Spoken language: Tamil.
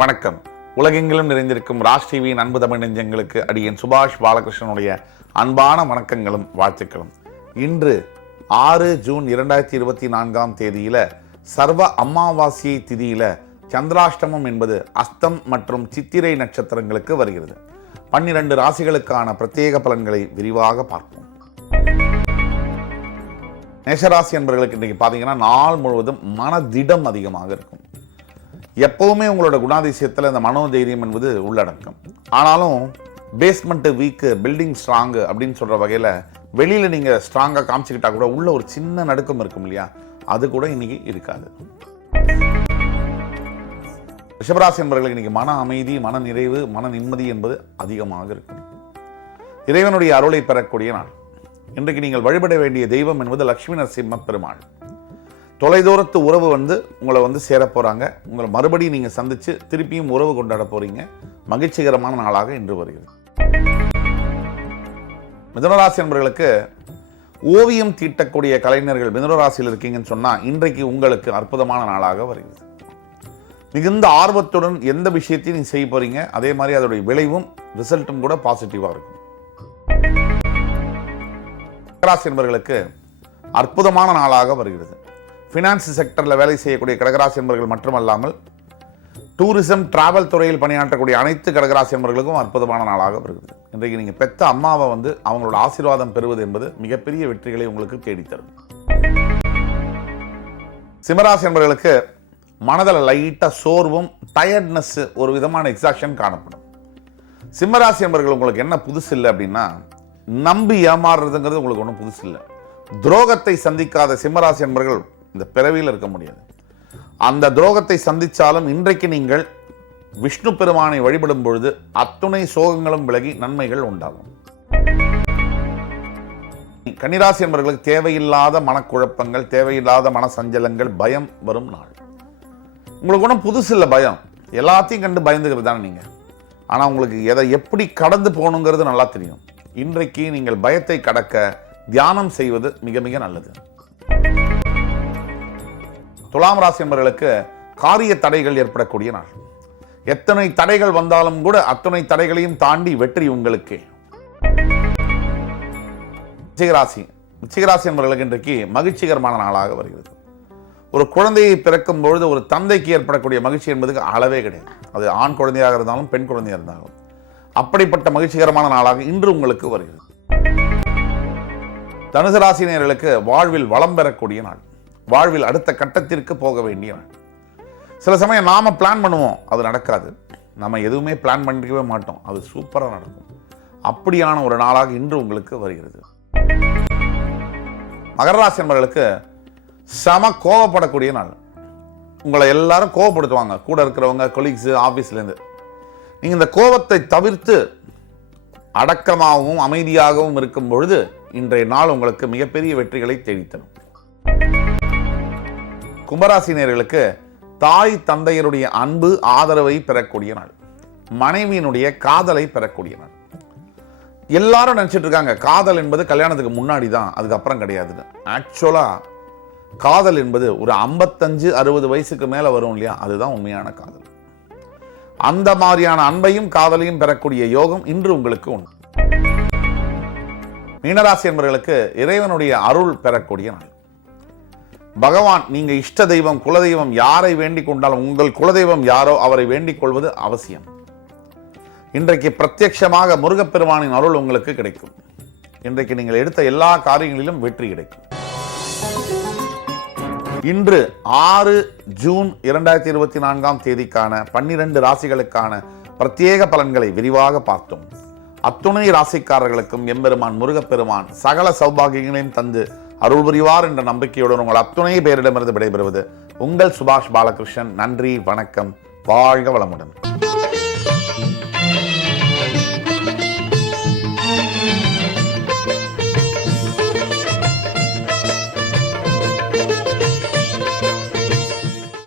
வணக்கம். உலகெங்கிலும் நிறைந்திருக்கும் ராஜ் டிவியின் அன்பு தமிழ் நெஞ்சங்களுக்கு அடியேன் சுபாஷ் பாலகிருஷ்ணனுடைய அன்பான வணக்கங்களும் வாழ்த்துக்களும். இன்று 6 ஜூன் 2024 தேதியில சர்வ அமாவாசை திதியில சந்திராஷ்டமம் என்பது அஸ்தம் மற்றும் சித்திரை நட்சத்திரங்களுக்கு வருகிறது. 12 ராசிகளுக்கான பிரத்யேக பலன்களை விரிவாக பார்ப்போம். மேஷராசி என்பவர்களுக்கு இன்றைக்கு பார்த்தீங்கன்னா நாள் முழுவதும் மனதிடம் அதிகமாக இருக்கும். எப்பவுமே உங்களோட குணாதிசயத்தில் இந்த மனோதைரியம் என்பது உள்ளடக்கம். ஆனாலும் பேஸ்மெண்ட்டு வீக்கு, பில்டிங் ஸ்ட்ராங்கு அப்படின்னு சொல்கிற வகையில் வெளியில் நீங்கள் ஸ்ட்ராங்காக காமிச்சிக்கிட்டா கூட உள்ள ஒரு சின்ன நடுக்கம் இருக்கும் இல்லையா, அது கூட இன்னைக்கு இருக்காது. ரிஷபராசி என்பவர்களுக்கு இன்னைக்கு மன அமைதி, மன நிறைவு, மன நிம்மதி என்பது அதிகமாக இருக்கும். இறைவனுடைய அருளை பெறக்கூடிய நாள். இன்றைக்கு நீங்கள் வழிபட வேண்டிய தெய்வம் என்பது லட்சுமி நரசிம்ம பெருமாள். தொலைதூரத்து உறவு உங்களை சேர போகிறாங்க. உங்களை மறுபடியும் நீங்கள் சந்தித்து திருப்பியும் உறவு கொண்டாட போகிறீங்க. மகிழ்ச்சிகரமான நாளாக இன்று வருகிறது. மிதுனராசி என்பவர்களுக்கு ஓவியம் தீட்டக்கூடிய கலைஞர்கள் மிதுனராசியில் இருக்கீங்கன்னு சொன்னால் இன்றைக்கு உங்களுக்கு அற்புதமான நாளாக வருகிறது. மிகுந்த ஆர்வத்துடன் எந்த விஷயத்தையும் நீங்கள் செய்ய போகிறீங்க. அதே மாதிரி அதோடைய விளைவும் ரிசல்ட்டும் கூட பாசிட்டிவாக இருக்கும். கடகராசி என்பவர்களுக்கு அற்புதமான நாளாக வருகிறது. ஃபினான்ஸ் செக்டரில் வேலை செய்யக்கூடிய கடகராசி என்பவர்கள் மட்டுமல்லாமல் டூரிசம் டிராவல் துறையில் பணியாற்றக்கூடிய அனைத்து கடகராசி என்பவர்களுக்கும் அற்புதமான நாளாக வருகிறது. இன்றைக்கு நீங்கள் பெற்ற அம்மாவை அவங்களோட ஆசீர்வாதம் பெறுவது என்பது மிகப்பெரிய வெற்றிகளை உங்களுக்கு தேடித்தரும். சிம்மராசி என்பவர்களுக்கு மனதில் லைட்டாக சோர்வும் டயர்ட்னஸ், ஒரு விதமான எக்ஸாக்ஷன் காணப்படும். சிம்மராசி என்பவர்கள் உங்களுக்கு என்ன புதுசு இல்லை அப்படின்னா, நம்பி ஏமாறுறதுங்கிறது உங்களுக்கு ஒன்றும் புதுசு இல்லை. துரோகத்தை சந்திக்காத சிம்மராசி என்பவர்கள் இந்த பிறவியில் இருக்க முடியாது. அந்த துரோகத்தை சந்தித்தாலும் இன்றைக்கு நீங்கள் விஷ்ணு பெருமானை வழிபடும் பொழுது அத்துணை சோகங்களும் விலகி நன்மைகள் உண்டாகும். கன்னிராசி என்பவர்களுக்கு தேவையில்லாத மனக்குழப்பங்கள், தேவையில்லாத மன சஞ்சலங்கள், பயம் வரும் நாள். உங்களுக்கு ஒன்றும் புதுசு இல்லை பயம். எல்லாத்தையும் கண்டு பயந்துக்கிறது தானே நீங்கள். ஆனால் உங்களுக்கு எதை எப்படி கடந்து போகணுங்கிறது நல்லா தெரியும். இன்றைக்கு நீங்கள் பயத்தை கடக்க தியானம் செய்வது மிக மிக நல்லது. துலாம் ராசி என்பவர்களுக்கு காரிய தடைகள் ஏற்படக்கூடிய நாள். எத்தனை தடைகள் வந்தாலும் கூட அத்தனை தடைகளையும் தாண்டி வெற்றி உங்களுக்கு. விருச்சிகராசி என்பவர்களுக்கு இன்றைக்கு மகிழ்ச்சிகரமான நாளாக வருகிறது. ஒரு குழந்தையை பிறக்கும் பொழுது ஒரு தந்தைக்கு ஏற்படக்கூடிய மகிழ்ச்சி என்பதுக்கு அளவே கிடையாது. அது ஆண் குழந்தையாக இருந்தாலும் பெண் குழந்தையாக இருந்தாலும் அப்படிப்பட்ட மகிழ்ச்சிகரமான நாளாக இன்று உங்களுக்கு வருகிறது. தனுசு ராசினியர்களுக்கு வாழ்வில் வளம் பெறக்கூடிய நாள். வாழ்வில் அடுத்த கட்டத்திற்கு போக வேண்டிய நாள். சில சமயம் நாம பிளான் பண்ணுவோம், அது நடக்காது. நம்ம எதுவுமே பிளான் பண்ணிக்கவே மாட்டோம், அது சூப்பராக நடக்கும். அப்படியான ஒரு நாளாக இன்று உங்களுக்கு வருகிறது. மகர ராசி என்பவர்களுக்கு சம கோபப்படக்கூடிய நாள். உங்களை எல்லாரும் கோபப்படுத்துவாங்க, கூட இருக்கிறவங்க, கொலீக்ஸ், ஆஃபீஸ்லேருந்து. நீங்கள் இந்த கோபத்தை தவிர்த்து அடக்கமாகவும் அமைதியாகவும் இருக்கும் பொழுது இன்றைய நாள் உங்களுக்கு மிகப்பெரிய வெற்றிகளை தேடித்தரும். கும்பராசினியர்களுக்கு தாய் தந்தையருடைய அன்பு, ஆதரவை பெறக்கூடிய நாள். மனைவியினுடைய காதலை பெறக்கூடிய நாள். எல்லாரும் நினைச்சிட்டு இருக்காங்க காதல் என்பது கல்யாணத்துக்கு முன்னாடி தான், அதுக்கப்புறம் கிடையாதுன்னு. ஆக்சுவலா காதல் என்பது ஒரு 55-60 வயசுக்கு மேல வரும் இல்லையா, அதுதான் உண்மையான காதல். அந்த மாதிரியான அன்பையும் காதலையும் பெறக்கூடிய யோகம் இன்று உங்களுக்கு உண்டு. மீனராசி என்பவர்களுக்கு இறைவனுடைய அருள் பெறக்கூடிய நாள். பகவான், நீங்க இஷ்ட தெய்வம், குலதெய்வம் யாரை வேண்டிக் கொண்டாலும் உங்கள் குலதெய்வம் யாரோ அவரை வேண்டிக் கொள்வது அவசியம். இன்றைக்கு பிரத்யட்சமாக முருகப்பெருமானின் அருள் உங்களுக்கு கிடைக்கும். இன்றைக்கு நீங்கள் எடுத்த எல்லா காரியங்களிலும் வெற்றி கிடைக்கும். இன்று 6 ஜூன் 2024 தேதிக்கான 12 ராசிகளுக்கான பிரத்யேக பலன்களை விரிவாக பார்த்தோம். அத்துணை ராசிக்காரர்களுக்கும் எம்பெருமான் முருகப்பெருமான் சகல சௌபாகியங்களையும் தந்து அருள் புரிவார் என்ற நம்பிக்கையுடன் உங்கள் அத்துணை பேரிடமிருந்து விடைபெறுவது உங்கள் சுபாஷ் பாலகிருஷ்ணன். நன்றி, வணக்கம், வாழ்க வளமுடன்.